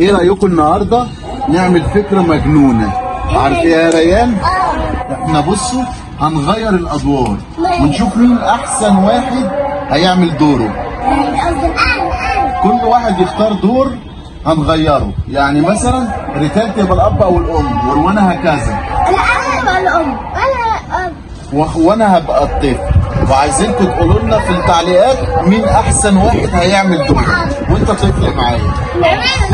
ايه رايكم النهارده نعمل فكره مجنونه؟ عارف ايه يا ريان؟ احنا بصوا هنغير الادوار ونشوف مين احسن واحد هيعمل دوره. كل واحد يختار دور هنغيره، يعني مثلا ريتال تبقى الاب او الام، ورونا هكذا. انا هبقى الام، وانا هبقى الطفل، وعايزينكم تقولوا لنا في التعليقات مين احسن واحد هيعمل دوره، وانت طفل معايا.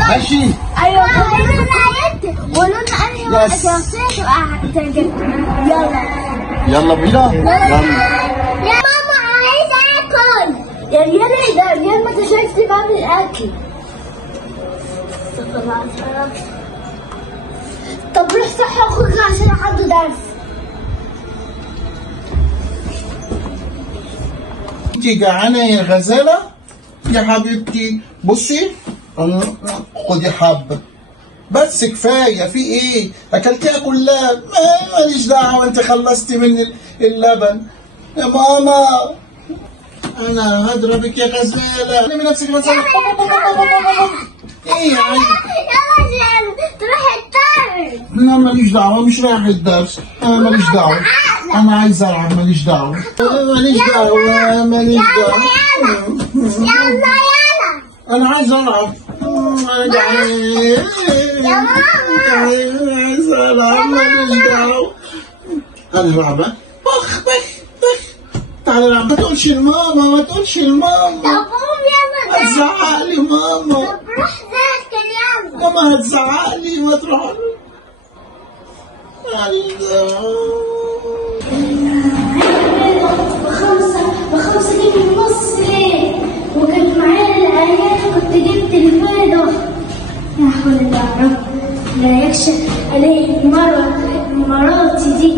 ماشي؟ ايوه قولوا لنا انهي شخصيه تبقى يلا بينا. يا ماما عايزه اكل. يا ريال ايه ده؟ ريال ما انت شايفني بعمل اكل. استغفر الله العظيم. طب روح صحي اخوك عشان عنده درس. انت جعانه يا غزاله؟ يا حبيبتي بصي خدي حبه بس كفايه. في ايه؟ اكلتيها كلها. ماليش دعوه، انت خلصتي من اللبن. يا ماما انا هضربك يا غزاله. لمي نفسك غزاله. ايه يا عيني؟ يلا تروح الدرس. لا ماليش دعوه، مش رايح الدرس. انا ماليش دعوه، انا عايز العب. ماليش دعوه، ماليش دعوه، ماليش دعوه. يلا انا عايز العب. يا ماما عايز العب. ماليش دعوه. تعالي نلعب. بخ بخ بخ. تعالي نلعب. ما تقولش لماما، ما تقولش لماما. طب قوم يلا. هتزعق لي ماما. طب روح ذاكر يلا. ماما هتزعق لي. ما تروح. بخمسة جنيه ونص ليه؟ وكانت معايا الآيات كنت جبت الفايدة. يا حول الله يا رب، لا يكشف علي مراتي دي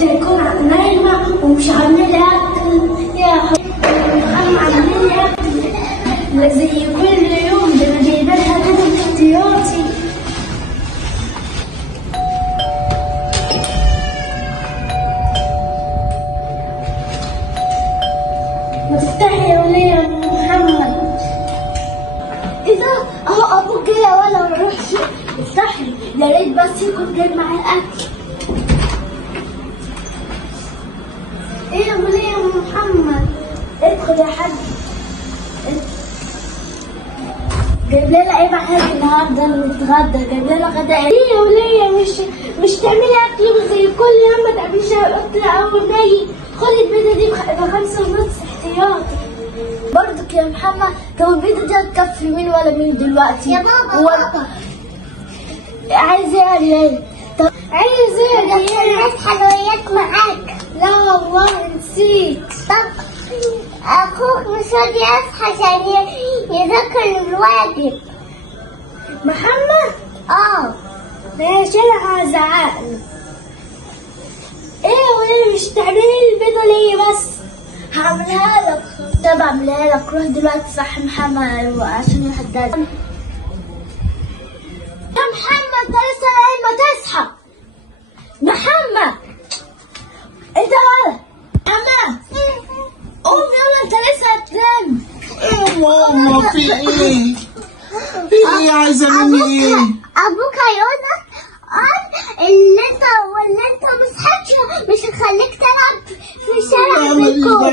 تكون نايمة ومش عاملة أكل. يا حول أنا عاملة أكل زي كل يوم. ده أنا جايبة لها أنا احتياطي. ما تفتحي يا ولية يا محمد. ايه ده؟ اهو ابوك جه ولا ما روحش. افتحي يا ريت بس يكون جايب معاه الاكل. ايه يا ولية يا محمد؟ ادخل يا حاج. جايب لنا ايه معاك النهارده نتغدى؟ جايب لنا غدا ايه؟ ايه يا ولية مش تعملي اكل زي كل يوم؟ ما تعمليش قلت اول ناي. خدي البيضة دي ب5 ونص احتياطي. برضك يا محمد. طب البيضة دي هتكفي مين ولا مين دلوقتي؟ يا بابا عايز ايه يا ريال؟ طب عايز ايه يا ريال؟ عايز حلويات معاك. لا والله نسيت. طب اخوك مش راضي يصحى عشان يذاكر الواجب. محمد؟ ماشي انا هزعقله. ايه وليه مش تعملي البيضة ليه بس؟ هعملها لك. طب اعملها لك. روح دلوقتي صح محمد عشان يروح الدرس. يا محمد انت لسه نايم، ما تصحى. محمد انت ولا محمد قوم يلا، انت لسه هتنام. ايه ماما في ايه؟ في ايه؟ عايزه مني ايه؟ ابوك هيقولك اللي انت مش هخليك تلعب في الشارع بالكورة.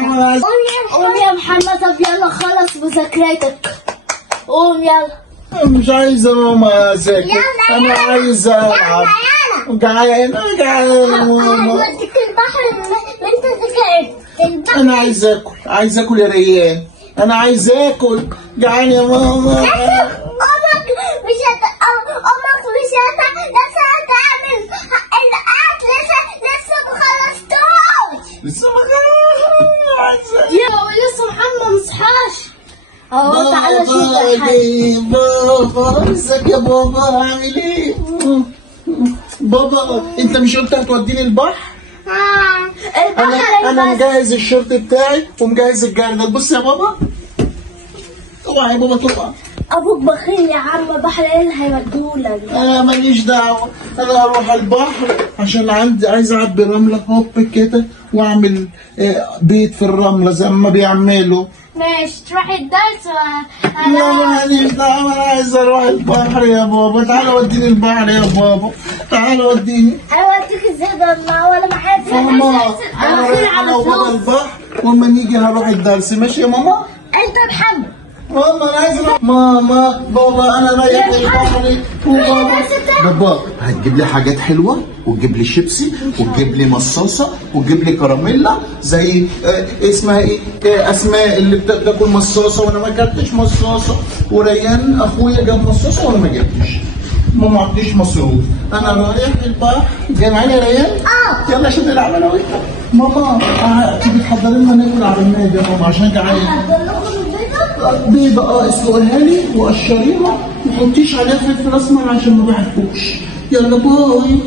قوم يا محمد. طب يلا خلص مذاكرتك. قوم يلا. مش عايزه ماما اذاكر. انا عايزه العب. جعان. انا جعان ماما. هوديك البحر وانت ذاكرت. انا عايز اكل. عايز اكل يا ريان. انا عايز اكل. جعان يا ماما. امك مش هتعمل الاكل. لسه ما خلصتوش. لسه ما خلصتوش. لسه محمد مصحاش. اهو تعالى شوف يا حاج. بابا ازيك يا بابا؟ عامل ايه؟ بابا انت مش قلت هتوديني البحر؟ انا مجهز الشورت بتاعي ومجهز الجردل. بص يا بابا. اوعى يا بابا تقع. ابوك بخيل يا عم، بحر ايه اللي هيوديهولك؟ انا ماليش دعوه، انا هروح البحر عشان عايز اعبي رمله هوب كده واعمل بيت في الرمله زي ما بيعملوا. ماشي تروح الدرس لا ماليش دعوه، انا عايز اروح البحر يا بابا. تعالى وديني البحر يا بابا، تعالى وديني. هوديك ازاي ده ولا معايا فلوس؟ ماما انا رايح على بابا فلوس. البحر وأما نيجي هروح الدرس. ماشي يا ماما؟ انت محمد. ماما انا عايز اروح. ماما بابا انا رايح البحر. بابا هتجيب لي حاجات حلوه وتجيب لي شيبسي وتجيب لي مصاصه وتجيب لي كراميلا زي اسمها ايه اسماء اللي بتاكل مصاصه وانا ما اكلتش مصاصه، وريان اخويا جاب مصاصه وانا ما جبتش. ماما ما عنديش مصروف، انا رايح البحر. جاي معايا يا ريان؟ يلا عشان نلعب انا وانت. ماما تيجي تحضري لنا ناكل على النادي يا ماما عشان جعان. هحضر لكم البيضه؟ بيضه اسلقيها لي وقشريها وحطيش عليها فلفل اسمر عشان ما بحبوش. يلا باي.